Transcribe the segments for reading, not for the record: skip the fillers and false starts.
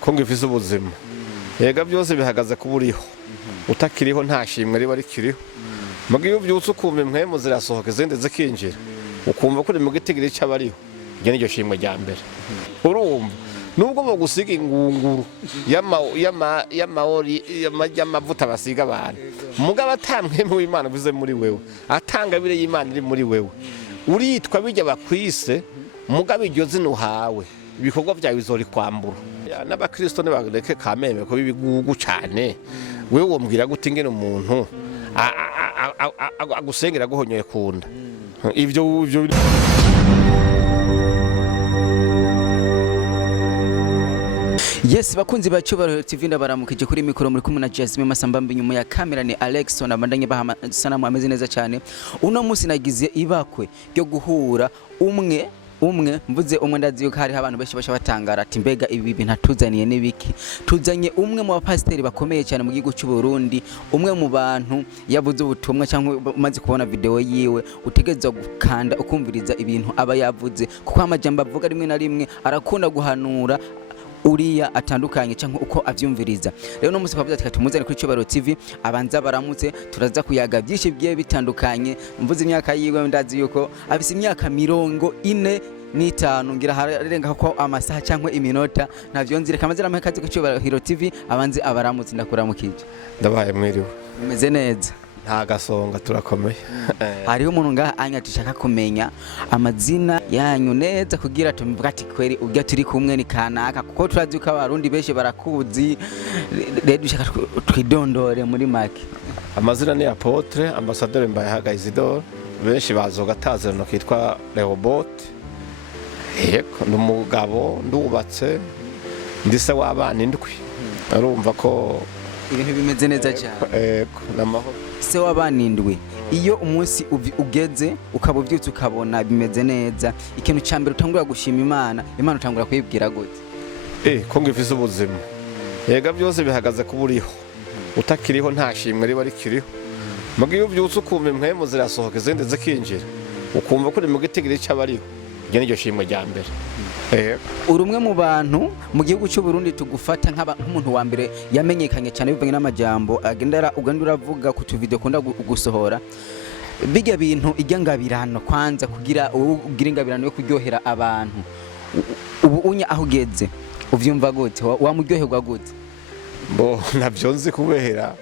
ko ngifise ubuzima yega byose bihagaze kuba uriho utakiriho nta shimwe riba rikiriho mugihe iyo uvyutse ukumva impwemu zirasohoka izindi zikinjira ukumva ko uri mu gitigiri c'abariho iryo niryo shimwe rya mbere urumva nubwo bagusiga ingunguru y'amavuta basiga abantu mugabo atamwemu w'Imana bize muri wewe atangabire y'Imana iri muri wewe uritwa bijya bakwise mugabo iryo zina uhawe ibikorwa byawe bizori kwambura n'abakristo nibareke kameme ko bibigugu cyane wewe wombwira gute ingene umuntu agusengera guhonyoye kunda ivyo Yes, bakunzi ba Cyubahiro TV ndabaramukije kuri mikoro muri kumwe na Jasmine Masambambi nyuma ya kamera ni Alexon abandanye bahama ameze neza cyane. Uno munsi nagize ibakwe ryo guhura umwe mvuze umwe ndazi yuko hari abantu benshi batangara ati mbega ibi bintu atuzaniye n'ibiki. Tuzanye umwe mu bapasteri bakomeye cyane mu gihugu cy'u Burundi, umwe mu bantu yavuze ubutumwa cyangwa umaze kubona video yiwe utegeza gukanda ukumviriza ibintu aba yavuze kuko amajambo avuga rimwe na rimwe arakunda guhanura uriya atandukanye cyangwa uko avyumviriza. Rero no musi kwavuze ati tumuzane kuri Cyubahiro TV abanza baramutse turaza kuyaga byinshi bigiye bitandukanye. Mvuze imyaka yiwe ndazi yuko afise imyaka 45 ngira harenga ko amasaha cyangwa iminota navyo nzire kamazira amakazi ku Cyubahiro TV abanze abaramutse ndakuramukije. Ndabaye mwiriwe Meze neza nta gasonga turakomeye. Hariho umuntu ngaha anyatishaka kumenya amazina yanyu neza kugira tumvuga ati kweri ubya turi kumwe ni kanaka kuko turazi ko abarundi benshi barakuzi. Rero dushaka twidondore muri make. Amazina ni Apotre Ambassadeur Mbayahaga Isidore benshi bazoga tazerano kitwa Rehoboth. Yego ndumugabo ndubatse ndise w'abana indwi arumva ko ibintu bimeze neza cyane. Yego namahoro se wabanindwe iyo umunsi ugeze ukabuvyutse ukabona bimeze neza ikintu cyambere utangura gushima Imana utangura kwibwira gute? Ko ngifise ubuzima yega byose bihagaze kuba uriho utakiriho nta shimwe riba rikiriho mugihe uvyutse ukumva impwemu zirasohoka izindi zikinjira ukumva ko uri mu gitigiri c'abariho iryo niryo shimwe rya mbere. Urumwe mu bantu mu gihugu cy'u Burundi tugufata nk'umuntu wa mbere yamenyekanye cyane bivanye n'amajambo agenda uravuga ku tuvideo kunda gusohora bijya bintu ijya ngabirano kwanza kugira ugira ingabirano yo kuryohera abantu. Ubu unya aho ugeze uvyumva gute wamuryoherwa gute? Bo navyo nzi kubehera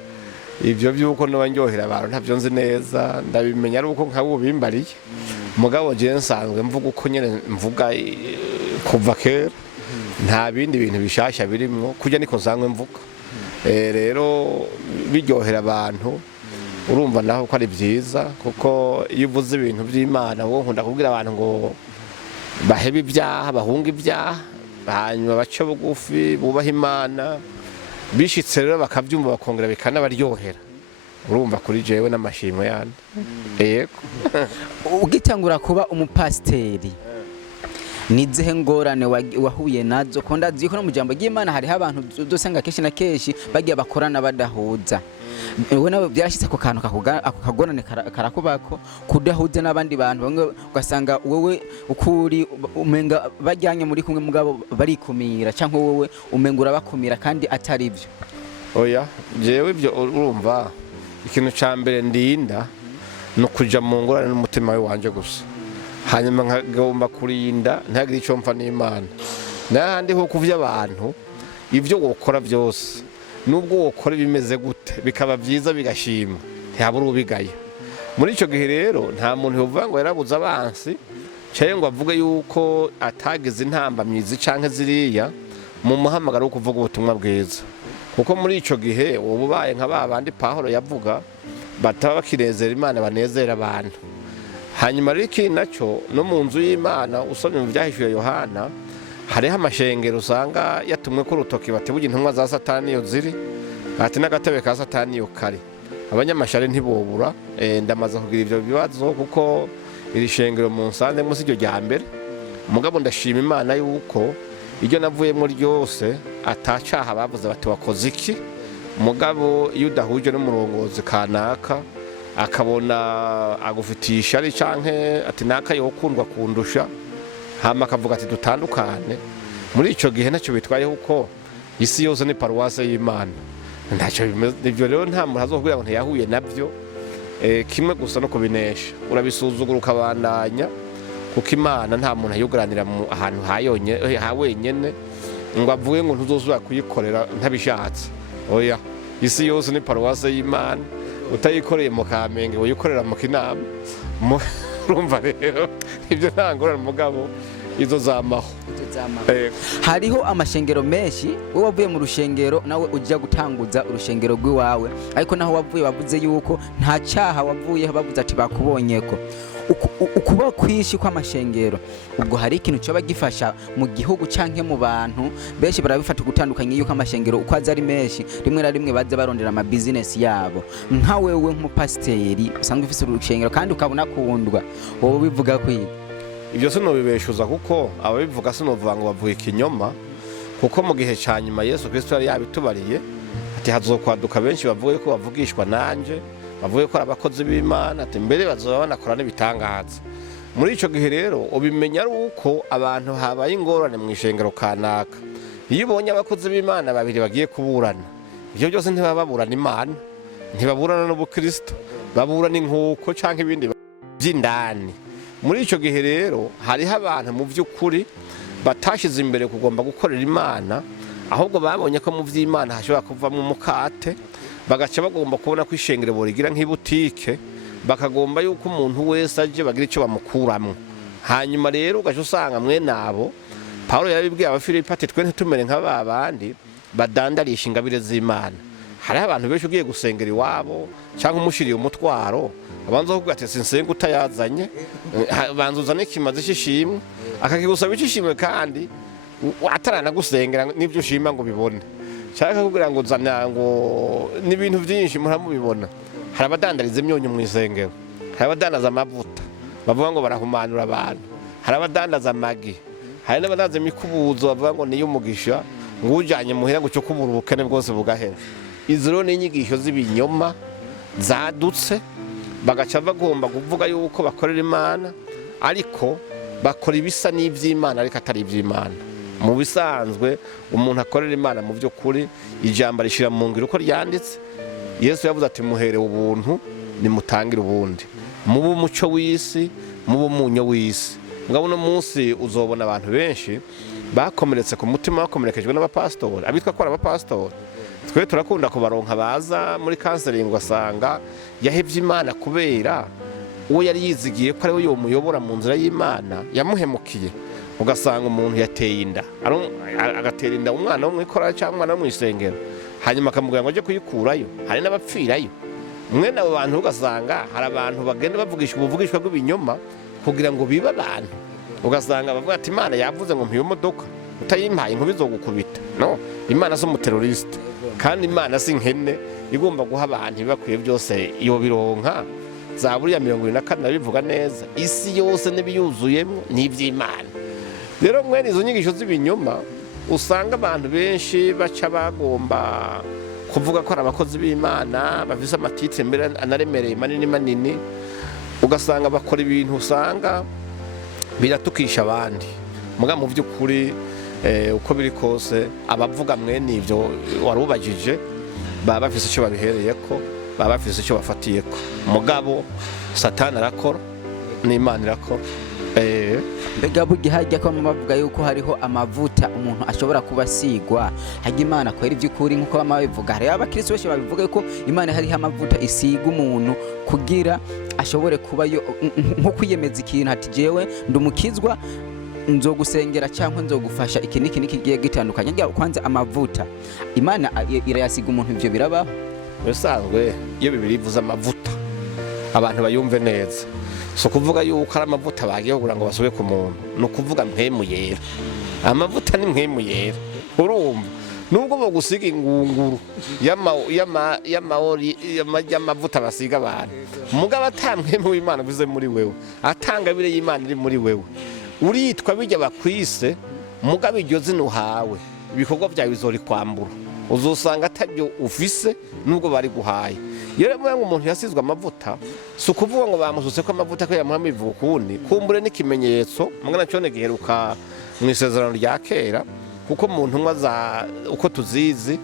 ivyo byuko n'abanyohera abantu navyo nzi neza ndabimenya ari uko nkabu bimbariye mugabo je nsanzwe mvuga uko nyene mvuga kuva kera nta bindi bintu bishasha birimwo kujya niko nsanzwe mvuga. Rero biryohera abantu urumva naho ko ari byiza kuko iyo uvuze ibintu by'Imana wo nkunda kubwira abantu ngo bahebe ibyaha bahunga ibyaha hanyuma bace bugufi bubaha Imana bishitse rero bakavyumva bakongera bikanabaryohera urumva kuri jewe n'amashimwe yandi. Yego ugitangura kuba umupasteri nizihe ngorane wahuye nazo ko ndazi ko no mujambo ry'Imana hari abantu dosanga keshi na keshi bagiye bakorana badahuza wewe nawe byarashitse ko kantu akakagorane karakubako kudahuza n'abandi bantu bamwe ugasanga wewe ukuri umenga bajyanye muri kumwe mugabo barikumira cyangwa wewe umengura bakumira kandi atari byo. Oya jewe ibyo urumva ikintu cyambere ndinda no kuja mu ngorane n'umutima wanje gusa hanyuma nkagomba kurinda ntagire icyo mpfa n'Imana n'ahandi ho kuvya abantu ivyo gukora byose nubwo wokora bimeze gute bikaba byiza bigashima ntabura ubigaye. Muri ico gihe rero nta muntu yovuga ngo yarabuza abansi cyaye ngo avuge yuko atagize intambamyizi canke ziriya mu muhamagaro wo kuvuga ubutumwa bwiza kuko muri ico gihe ububaye nka babandi Pawulo yavuga bataba bakirezera Imana banezera abantu. Hanyuma rero iki nacyo no mu nzu y'Imana usomye mu byahishuye Yohana hariho amashengero usanga yatumwe ko rutoki batebuye intumwa za Satani yo ziri ati n'agatebe ka Satani yo kare abanyamashare ntibobura. Ndamaze kugira ivyo bibazo kuko iri shengero mu nsanze musi iryo rya mbere mugabo ndashima Imana yuko iryo navuyemo ryose atacaha bavuze bati wakoze iki mugabo iyo udahuje n'umurongozi kanaka akabona agufitisha ari canke ati naka yokundwa kundusha hama akavuga ati dutandukane muri ico gihe nacyo bitwaye uko isi yose ni paruwase y'Imana. Ntacyo bimeze ibyo rero, nta muntu azokubwira ngo ntiyahuye nabyo. Kimwe gusa no kubinesha, urabisuzugura ukabandanya, kuko Imana nta muntu ayuguranira mu ahantu ha wenyene ngo avuge ngo ntuzosubira kuyikorera ntabishatse. Oya, isi yose ni paruwase y'Imana, utayikoreye mu Kamenge uyikorera mu Kinama. Urumva rero ibyo nta ngorane mugabo izo zamaho. Hariho amashengero menshi, wowe wavuye mu rushengero nawe ujya gutanguza urushengero rw'iwawe, ariko naho wavuye bavuze yuko nta cyaha wavuye, bavuze ati bakubonyeko. Ukuba kwishi kw'amashengero ubwo hari ikintu cyoba gifasha mu gihugu canke mu bantu benshi barabifata gutandukanye yuko amashengero uko aza ari menshi rimwe na rimwe baze barondera ama business yabo. Nka wewe nk'umupasiteri usanzwe ufise urushengero kandi ukabona kundwa, wowe bivuga kwiga ibyo sinobibeshuza, kuko ababivuga sinovuga ngo bavuye ikinyoma, kuko mu gihe cya nyuma Yesu Kristo yari yabitubariye ati hazokwaduka benshi bavuye ko bavugishwa nanje, bavuye ko abakozi b'Imana, ati mbere bazoba banakora n'ibitangaza. Muri ico gihe rero ubimenya ari uko abantu habaye ingorane mu ishengero kanaka. Iyo ubonye abakozi b'Imana babiri bagiye kuburana, ibyo byose ntibaburana Imana, ntibaburana n'ubukristo, baburana inkuko canke ibindi by'indani. Muri ico gihe rero hariho abantu mu by'ukuri batashize imbere kugomba gukorera Imana, ahubwo babonye ko mu vy'Imana hashobora kuvamo umukate, bagaca bagomba kubona ko ishengero borigira nk'ibutike, bakagomba yuko umuntu wese aje bagira icyo bamukuramo. Hanyuma rero ugaca usanga mwene abo Paulo yarabibwiye Abafilipi ati twe ntitumere nk'aba bandi badandarisha ingabire z'Imana. Hariho abantu benshi ugiye gusengera iwabo cyangwa umushiriye umutwaro, abanza kuvuga ati sinsenga utayazanye, banzuzane kimaze ishimwe, akakigusaba ishimwe kandi atarana gusengera n'ibyo ushima ngo bibone. Cyaka kugira ngo zana ngo n'ibintu byinshi muramubibona. Hari abadandariza imyonyo mu isengero, hari abadandaza amavuta bavuga ngo barahumanura abantu, hari abadandaza amagi, hari n'abadandaza imikubuzo bavuga ngo niyo umugisha ngo ujanye muhera ngo cyo kubura ubukene bwose bugahera. Izo rero ni inyigisho z'ibinyoma zadutse, bagaca bagomba kuvuga yuko bakorera Imana ariko bakora ibisa n'ivy'Imana ariko atari ivy'Imana. Mu bisanzwe umuntu akorera Imana mu by'ukuri ijambo rishira mu ngiro uko ryanditse. Yesu yavuze ati muhere ubuntu nimutangire ubundi, mubu umuco w'isi, mubu umunyo w'isi. Ngabo no munsi uzobona abantu benshi bakomeretse ku mutima, bakomerekejwe n'abapastori, abitwa ko abapastori. Twe turakunda kubaronka baza muri counseling ugasanga yahevye Imana kubera uwo yari yizigiye ko ari we yomuyobora mu nzira y'Imana yamuhemukiye. Ugasanga umuntu yateye inda, agatera inda umwana wo mwikora cyangwa umwana wo mwisengero, hanyuma akamubwira ngo aje kuyikurayo, hari n'abapfirayo. Mwene abo bantu ugasanga hari abantu bagenda bavugisha ubuvugishwa bw'ibinyoma kugira ngo bibe abantu. Ugasanga bavuga ati Imana yavuze ngo mpiye imodoka, utayimpaye ngo bizogukubita. No, Imana si umuteroriste kandi Imana si nkene igomba guha abantu ibakwiye byose iyo bironka. Zaburi ya 24 bivuga neza, isi yose n'ibiyuzuyemo n'ivy'Imana. Rero mwene izo nyigisho z'ibinyoma usanga abantu benshi baca bagomba kuvuga ko ari abakozi b'Imana bafise amatitire mbere anaremereye manini manini, ugasanga bakora ibintu usanga biratukisha abandi. Muga mu by'ukuri uko biri kose abavuga mwene ivyo warubajije baba bafise icyo babihereyeko, baba bafise icyo bafatiyeko. Mugabo Satani arakora n'Imana irakora. Mbega bugihajya ko bavuga yuko hariho amavuta umuntu ashobora kubasigwa, hajya Imana kwera iby'ukuri nk'uko bama babivuga. Hari abakristo benshi babivuga ko Imana hariho amavuta isiga umuntu kugira ashobore kuba nko kwiyemeza ikintu ati jewe ndumukizwa nzogusengera cyangwa nzogufasha iki niki kigiye gitandukanye. Ngira kwanza amavuta Imana irayasiga umuntu, ivyo birabaho. Bisanzwe iyo Bibiri ivuze amavuta abantu bayumve neza, so kuvuga yuko ari amavuta bagiye kugira ngo basube ku muntu, no kuvuga mpemu yera. Amavuta ni mpemu yera, urumva nubwo bogusiga ingunguru y'amavuta basiga abantu, mugabo atampemu w'Imana bize muri wewe, atanga bire y'Imana iri muri wewe, uritwa bijya bakwise, mugabo iryo zino hawe ibikorwa byawe bizori kwambura, uzosanga atabyo ufise nubwo bari guhaye. Yere mwe umuntu yasizwe amavuta, sukuvuga ngo bamusutse ko amavuta ko yamuha mivukundi, kumbure n'ikimenyetso mugana cyone giheruka mu isezerano rya kera, kuko mu ntumwa uko tuzizi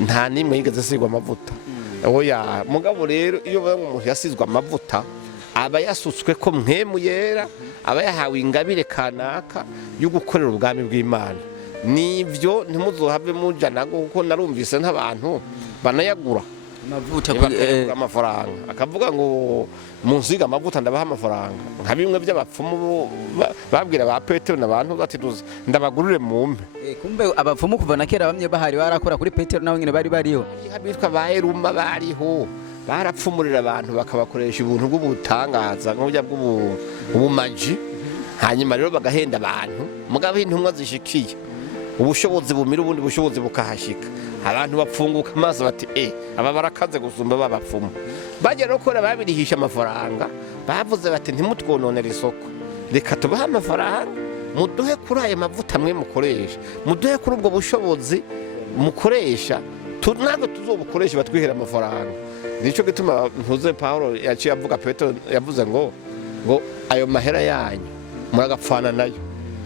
nta n'imwe yigeze asigwa amavuta. Oya mugabo rero iyo umuntu yasizwe amavuta aba yasutswe ko mpemu yera, aba yahawe ingabire kanaka yo gukorera ubwami bw'Imana. Nivyo ntimuzohave mujana kuko narumvise n'abantu banayagura amavuta amafaranga, akavuga ngo munsiga amavuta ndabaha amafaranga, nka bimwe by'abapfumu babwira ba Petero n'abantu bati ndabagurire mumpe. Kumbe abapfumu kuva na kera bamye bahari barakora kuri Petero nawe nyine bari bariho, bitwa ba Eruma bariho, barapfumurira abantu bakabakoresha ibintu bw'ubutangaza nk'ubujya bw'ubumaji, hanyuma rero bagahenda abantu. Mugabo intumwa zishikiye ubushobozi bumira ubundi bushobozi bukahashika, abantu bapfunguka amaso bati aba barakaze gusumba babapfumu. Bajya no kora babirihisha amafaranga, bavuze bati ntimutwononera isoko, reka tubahe amafaranga muduhe kuri aya mavuta mwe mukoresha, muduhe kuri ubwo bushobozi mukoresha, ntabwo tuzobukoresha batwihera amafaranga. Nico gituma ntuze Paulo yaciye avuga, Petero yavuze ngo ayo mahera yanyu muragapfana nayo,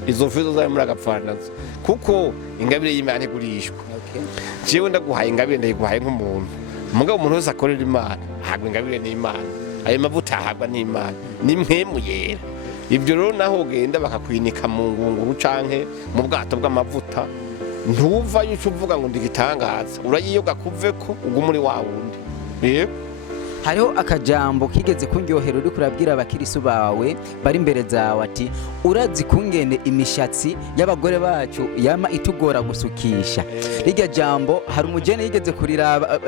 izo mfizo zayo muragapfana nazo, kuko ingabire y'Imana igurishwa. Jewe ndaguhaye ingabire ndayiguhaye nk'umuntu, mugabo umuntu wese akorera Imana ahabwa ingabire n'Imana, ayo mavuta ahabwa n'Imana, ni mpemu yera. Ibyo rero naho ugenda bakakwinika mu ngunguru canke mu bwato bw'amavuta, ntuva yuko uvuga ngo ndigitangaza, urayiyoga kuveko ugumuri wa wundi. Hariho akajambo kigeze kunyohera uri kurabwira abakirisu bawe bari imbere zawe ati urazi kungene imishatsi y'abagore bacu yama itugora gusukisha. Rirya jambo hari umujene yigeze kuraba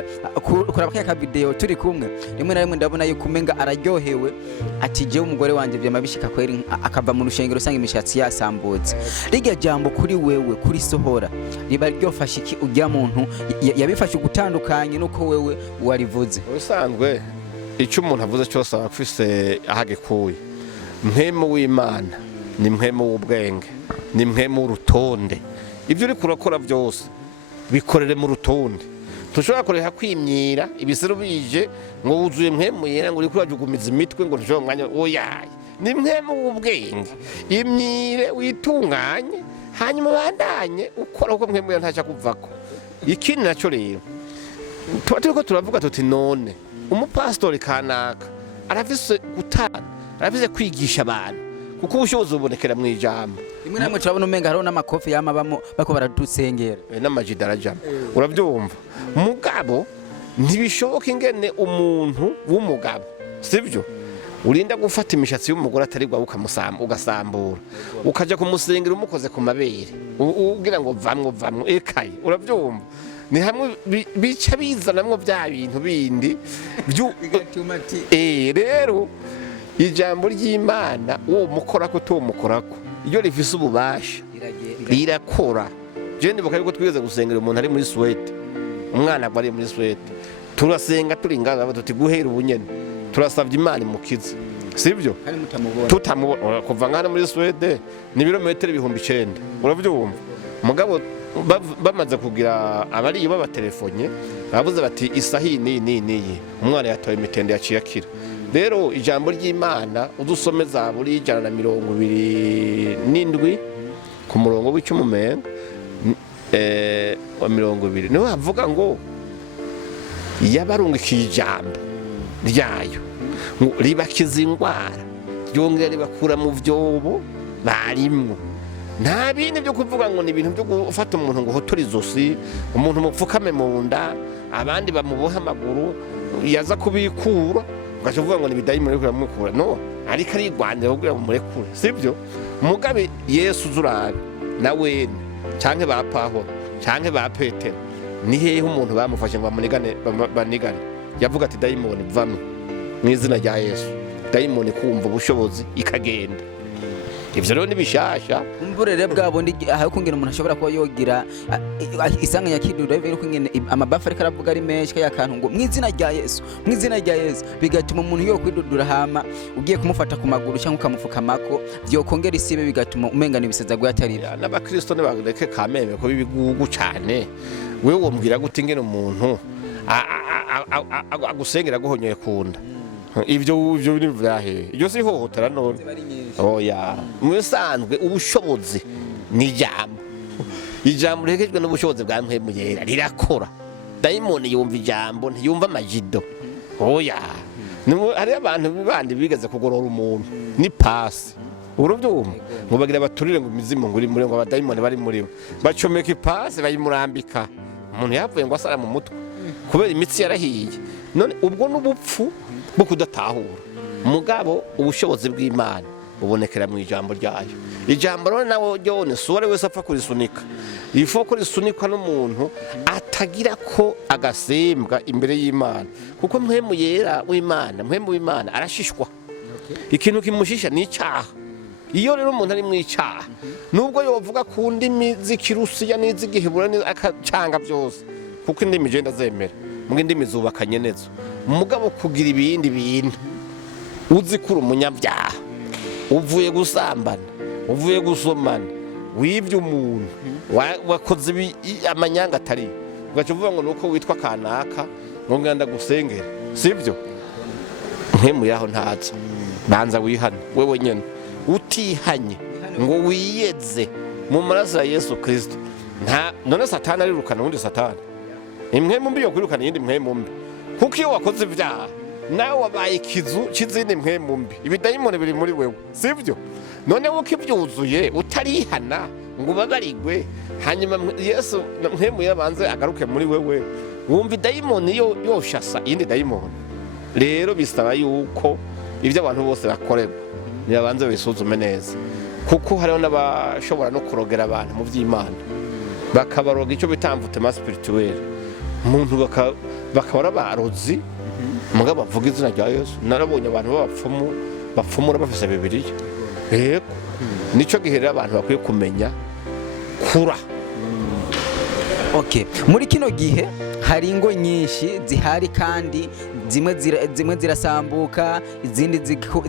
kaya video turi kumwe, rimwe na rimwe ndabona yuko umenga araryohewe ati jewe umugore wanje vyama bishika kweri akava mu rushengero usanga imishatsi yasambutse. Rirya jambo kuri wewe kuri sohora riba ryofasha iki ujya muntu yabifashe gutandukanye nuko wewe warivuze? Usanzwe icyo umuntu avuze cyose afise ahagikuye. Mpemu w'Imana ni mpemu w'ubwenge, ni mpemu w'urutonde. Ibyo uri kurakora byose bikorere mu rutonde. Tushobora kureka kwimyira ibiseru bije ngo wuzuye mpemu yera ngo uri kurajugumiza imitwe ngo ntushobora mwanya oyaye. Ni mpemu w'ubwenge, imyire witunganye hanyuma bandanye ukora uko mpemu yera ntacha kuvako. Ikindi naco rero turiko turavuga tuti none umupastori kanaka arafise gutana, arafise kwigisha abantu kuko ubushobozi bubonekera mu ijambo. Rimwe namwe turabona umenga hariho n'amakofi yamabamo bako baradusengera n'amajidarajamo, urabyumva. Mugabo ntibishoboka ingene umuntu w'umugabo, sivyo, urinda gufata imishatsi y'umugore atari gwa ugasambura ukaja kumusengera umukoze ku mabere ugira ngo vamwo ekaye, urabyumva. Ni hamwe bica bizanamwo bya bintu bindi rero ijambo ry'Imana uwo mukorako tumukorako iyo rifise ububasha rirakora. Je ndibuka yuko twigeze gusengera umuntu ari muri Swede, umwana bari muri Swede, turasenga turi ngaza tuti guhera ubunyene turasavye Imana imukize, sivyo, tutamubona kuva ngana muri Swede ni birometero 9,000, uravyumva. Mugabo bamaze kugira abariyo babatelefone bavuze bati isahi ni umwana yatoye imitende yaciye akira. Rero ijambo ry'Imana udusomeza buri 127 ku murongo w'icumumenga wa 20 niho havuga ngo yabarungikiye ijambo ryayo ngo ribakiza ingwara, ryongera ribakura mu vyobo barimwo. Nta bindi byo kuvuga ngo ni ibintu byo gufata umuntu ngo hotora izosi, umuntu mupfukame mu nda, abandi bamuboha amaguru yaza kubikura ugaca uvuga ngo ni bidayimoni ariko yamukura. No, ariko arigwanira kugira ngo murekure, sivyo. Mugabe Yesu zurabe nawe canke ba Pawulo canke ba Petero, ni hehe umuntu bamufashe ngo banigane yavuga ati dayimoni vamwe mu izina rya Yesu, dayimoni kumva ubushobozi ikagenda. Ivyo rero nibishasha umburere bwabo ndi aho kungena umuntu ashobora kuba yogira isanga yakidura rero kungena amabafa ariko aravuga ari menshi yakantu ngo mwizina rya Yesu, mwizina rya Yesu, bigatuma umuntu yo kwidudura hama ugiye kumufata ku maguru cyangwa ukamufuka mako byo kongera isibe, bigatuma umenga nibiseza gwa atari n'abakristo nebagereke kameme ko bibigugu cyane. Wewe wombwira gute ingene umuntu agusengera guhonyoye kunda ibyo biri vyahe ibyo si hohotera none. Oya musanzwe ubushobozi ni jambo ijambo riherekejwe n'ubushobozi bwa mpwemu yera rirakora. Dayimoni yumva ijambo ntiyumva amajido. Oya hari abantu bandi bigeze kugorora umuntu ni pasi urubyumva ngo bagira baturire ngo imizimu ngo iri muri ngo abadayimoni bari muri we bacomeka ipasi bayimurambika umuntu yavuye ngo asara mu mutwe kubera imitsi yarahiye. None ubwo n'ubupfu bwo kudatahura mugabo ubushobozi bw'Imana bubonekera mu ijambo ryayo. Ijambo rero nawe ryone suware wese apfa kurisunika ifo ko risunikwa n'umuntu atagira ko agasembwa imbere y'Imana kuko mpwemu yera w'Imana arashishwa. Ikintu kimushisha ni icyaha. Iyo rero umuntu ari mu icyaha nubwo yovuga ku ndimi z'ikirusiya n'iz'igihebura n'akacanga byose kuko indimi je ndazemera mu indimi zubakanye nezo mugabo kugira ibindi bintu uzi kuri umunyabyaha uvuye gusambana uvuye gusomana wibye umuntu wakoze amanyanga atari ugaca uvuga ngo nuko witwa kanaka ngo nganda gusengera sibyo mpemu yaho ntaza banza wihane wewe nyene utihanye ngo wiyeze mu maraso ya Yesu Kristo none satani arirukana undi satani impwemu mbi yo kwirukana yindi mpwemu mbi kuko iyo wakoze ibyaha nawe wabaye ikizu cy'izindi mpwemu mbi ibidayimoni biri muri wewe sibyo none wowe kibyuzuye utarihana ngo ubabarigwe hanyuma Yesu mpwemu yabanze agaruke muri wewe wumva idayimoni yoshasa iyindi dayimoni. Rero bisaba yuko ibyo abantu bose bakorerwa nibabanze bisuzume neza kuko hariho n'abashobora no kurogera abantu mu by'Imana bakabaroga icyo bitamvute ma spirituel umuntu bakabara barozi mugabo bavuga izina rya Yesu. Narabonye abantu bapfumura bafise Bibiliya. Yego nico giherera abantu bakwiye kumenya kura. Okay, muri kino gihe hari ingo nyinshi zihari kandi zimwe zirasambuka izindi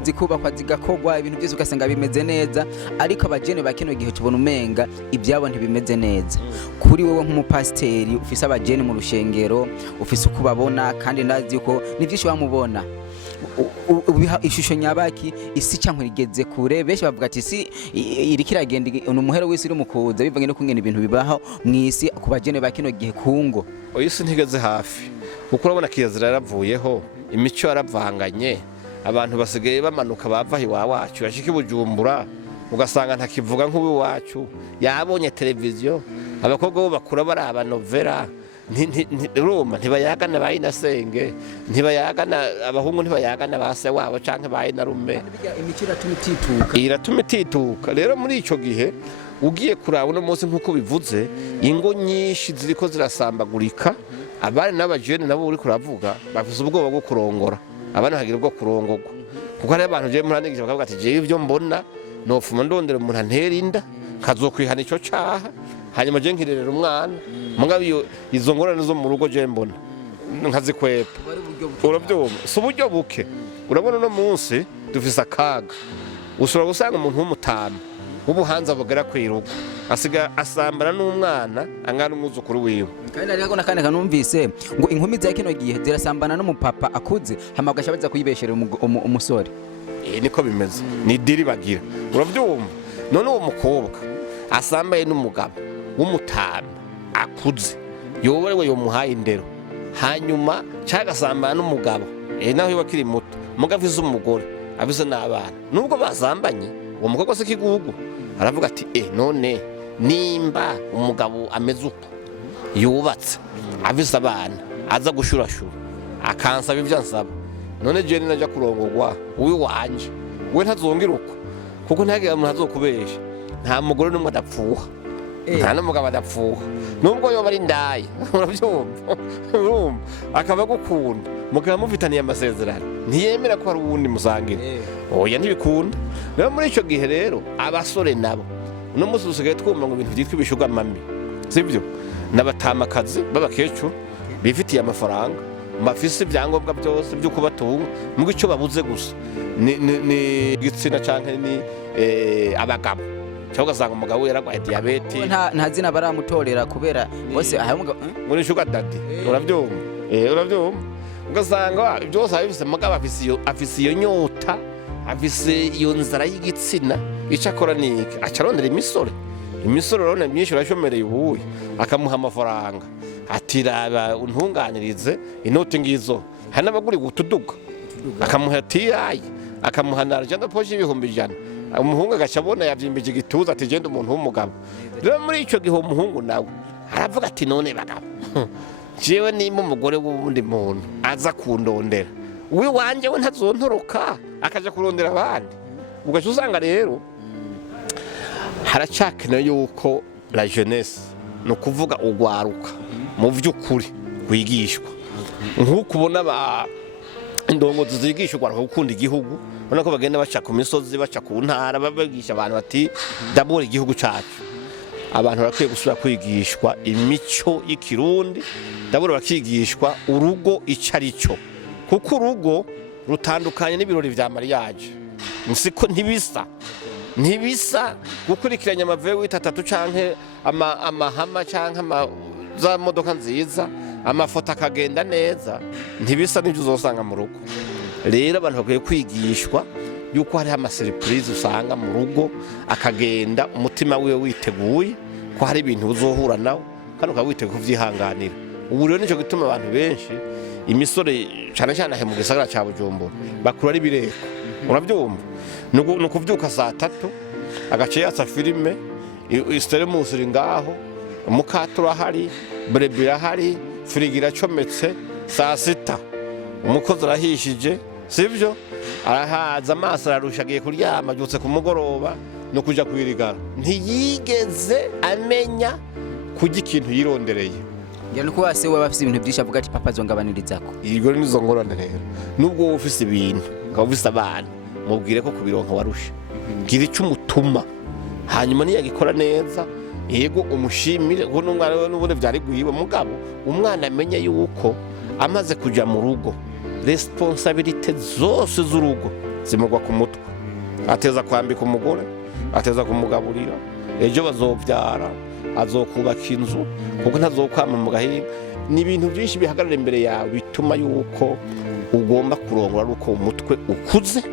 zikubakwa zigakogwa ibintu byose ugasanga bimeze neza ariko abajene ba kino gihe tubona umenga ibyabo ntibimeze neza. Kuri wewe nk'umupasiteri ufise abajene mu rushengero ufise uko babona kandi ndazi yuko nivyinshi bamubona ubiha ishusho nyabaki isi cyanko rigeze kure benshi bavuga ati isi iri kiragenda umuhero w'isi uri mukuza bivanye no kungena ibintu bibaho mwisi ku bajene ba kino gihe kungo isi ntigeze hafi kuko urabona kiyazira yaravuyeho imico yaravanganye abantu basigaye bamanuka bava iwacu bashika Bujumbura ugasanga ntakivuga nk'ubi wacu yabonye televiziyo abakobwa bo bakura baraba novela Roma ntibayagana bayinasenge ntibayagana abahungu ntibayagana base wabo canke bayinarume iratuma itituka. Rero muri ico gihe ugiye kuraba no munsi nkuko bivuze ingo nyinshi ziriko zirasambagurika abari n'abajene nabo uri kuravuga bafise ubwoba bwo kurongora abana hagira ubwo kurongorwa kuko ari abantu je muranigije bakavuga ati je ivyo mbona nofuma ndondera umuntu antera inda kazokwihana ico caha hanyuma je nkirerera umwana mugabiyo izo ngorane zo mu rugo je mbona nkazikwepa. Urabyumva si uburyo buke urabona no munsi dufise akaga ushobora gusanga umuntu w'umutama w'ubuhanza bugera kwirugo asiga asambana n'umwana angana umwuzukuru wiwe kandi ariko nakane kanumvise ngo inkumi za kino gihe zirasambana n'umupapa akuze hamagasha baza kuyibeshera umusore. Niko bimeze ni diri bagira urabyumva. None uwo mukobwa asambaye n'umugabo w'umutama akuze yoborewe yomuhaye indero hanyuma cyagasambana n'umugabo naho bakiri muto mugabo avize umugore avize n'abana nubwo bazambanye uwo mukobwa se kigugu aravuga ati none nimba umugabo ameze uko yubatse avize abana aza gushurashura akansaba ibyo ansaba none je naja kurongorwa uwi wanje we ntazongira uko kuko ntagira umuntu azokubesha nta mugore n'umwe adapfuha nta n'umugabo adapfuha nubwo yoba ari ndaye urabyumva akaba gukunda mukaba mufitaniye amasezerano ntiyemera ko hari uwundi musangira oya ntibikunda. Rero muri ico gihe rero abasore nabo uno munsi dusigaye twumva ngo ibintu byitwa ibishugamami sibyo n'abatamakazi b'abakecuru bifitiye amafaranga bafise ibyangombwa byose byo kubatunga mu gico babuze gusa ni gitsina canke ni abagabo cyangwa ugasanga umugabo yaragwaye diabete nta zina baramutorera kubera bose muri shuga dadi urabyumva ugasanga byose abifise mugabo afise iyo nyota afise iyo nzara y'igitsina icyo akora niki acarondera imisore imisoro rero myinshi urashomereye ubuye akamuha amafaranga ati raba untunganirize inoti ngizo hari n'abaguri gutuduga akamuha tiyayi akamuha na argent poche y'ibihumbi 100 umuhungu agacabona yavyimbije igituza ati genda umuntu w'umugabo rero muri ico gihe umuhungu nawe aravuga ati none bagabo jewe nimba umugore w'ubundi muntu aza kundondera uwi wanje we ntazontoroka akaja kurondera abandi ugaca usanga rero haracakenewe yuko la jeunesse no kuvuga ugwaruka mu vy'ukuri kwigishwa nk'uko ubona indongozi zigisha ugwaruka gukunda igihugu ubona ko bagenda baca ku misozi baca ku ntara babigisha abantu bati dabura igihugu cacu abantu barakwiye gusubira kwigishwa imico y'ikirundi dabura bakigishwa urugo icarico kuko urugo rutandukanye n'ibirori vya mariage nsiko ntibisa gukurikiranya amavuye w'itatu canke amahama canke za modoka nziza amafoto akagenda neza ntibisa n'ibyo uzosanga mu rugo rero abantu bakwiye kwigishwa yuko hari ama surprise usanga mu rugo akagenda umutima wiwe witeguye ko hari ibintu uzohura nawe kandi ukaba witeguye kuvyihanganira ubu rero nico gituma abantu benshi imisore cyane cyane ahe mu gisagara ca Bujumbura bakura ari bireko urabyumva no kuvyuka saa 3 agace yatsa filime isteremus iri ngaho umukatura hari brebira hari firigira cometse saa 6 umukozi arahishije sivyo arahaza amaso ararushagiye kuryama byutse ku mugoroba no kuja kwirigara ntiyigeze amenya kujya ikintu yirondereye ngira nuko wase we bafise ibintu byinshi avuga ati papa zongabaniririzako iryo nizo ngorane rero nubwo ufise ibintu ukaba ufise abana mubwire ko kubironka warusha gira icyo umutuma hanyuma niyagikora neza yego umushimire ko n'umwana we n'ubundi byari guhiwe mugabo umwana amenye yuko amaze kuja mu rugo responsabilité zose z'urugo zimugwa ku mutwe ateza kwambika umugore ateza kumugaburira ejo bazovyara azokubaka inzu kuko ntazokwama mu gahinga ni ibintu byinshi bihagarara imbere yawe bituma yuko ugomba kurongora uko umutwe ukuze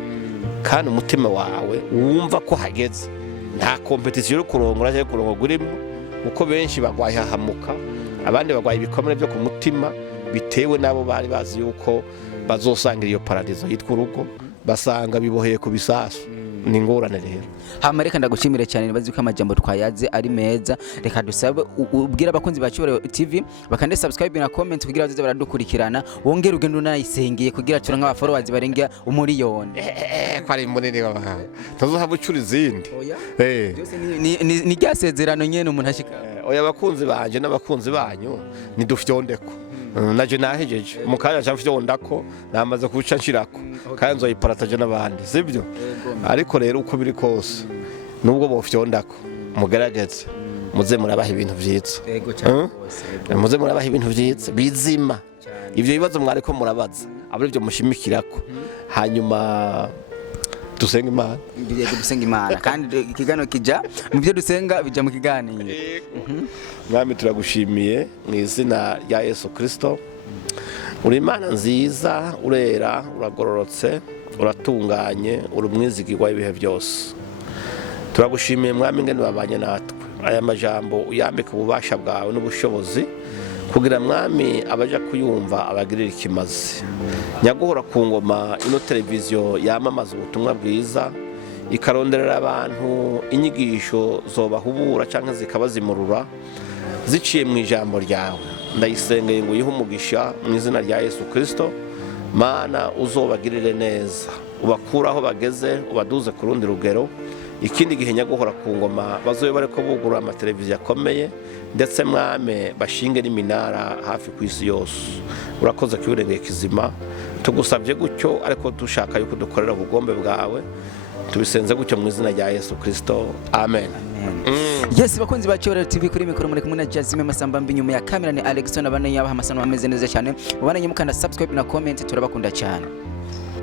kandi umutima wawe wumva ko hageze nta competition yo kurongora cyangwa kurongora urimo uko benshi bagwaye hahamuka abandi bagwaye ibikomere byo ku mutima bitewe nabo bari bazi yuko bazosangira iyo paradizo yitwa urugo basanga biboheye ku bisasu ni ngorane rero hama reka ndagushimire cyane nibazi ko amajambo twayaze ari meza reka dusabe ubwira abakunzi ba Cyubahiro TV bakande subscribe na comment kugira baze baradukurikirana wongera ugendo nayisengeye kugira turanka aba followers barenga umuriyoni kwari munini baba tuzohava ucura izindi byose ni ryasezerano nyene umuntu ashika oya abakunzi banje n'abakunzi banyu nidufyondeko naje nahejeje mukanya cyafyondako namaze kubica nshirako kandi nzoyiparataje n'abandi sibyo ariko rero uko biri kose nubwo bofyondako mugerageze muze murabaha ibintu vyiza yego cyane bose muze murabaha ibintu vyiza bizima ivyo bibazo mwariko murabaza abari byo mushimikirako hanyuma dusenga Imana ngiye gusenga Imana kandi ikigano kija mu byo dusenga bija mu kiganiro mwami turagushimiye mu izina rya Yesu Kristo uri Imana nziza urera uragororotse uratunganye uri umwizigirwa ibihe byose turagushimiye mwami ngene babanye natwe aya majambo uyambika ububasha bwawe n'ubushobozi kugira mwami abaja kuyumva abagirira ikimazi nyaguhora ku ngoma ino televiziyo yamamaza ubutumwa bwiza ikaronderera abantu inyigisho zobahubura canke zikabazimurura ziciye mu ijambo ryawe ndayisengeye ngo yihe umugisha mu izina rya Yesu Kristo mana uzobagirire neza ubakuraho bageze ubaduze ku rundi rugero ikindi gihe nyaguhora ku ngoma bazobe bariko bugura amateleviziyo akomeye ndetse mwame bashinge n'iminara hafi ku isi yose urakoze kiburengeye kizima tugusabye gutyo ariko dushaka yuko dukorera ubugombe bwawe tubisenze gutyo mu izina rya Yesu Kristo amen. Yes bakunzi ba Cyubahiro TV kuri mikoro muri kumwe na Jasmine Masamba nyuma ya kamera ni Alexon abana yabaha amasano ameze neza cyane mubana nyimukanda subscribe na comment turabakunda cyane.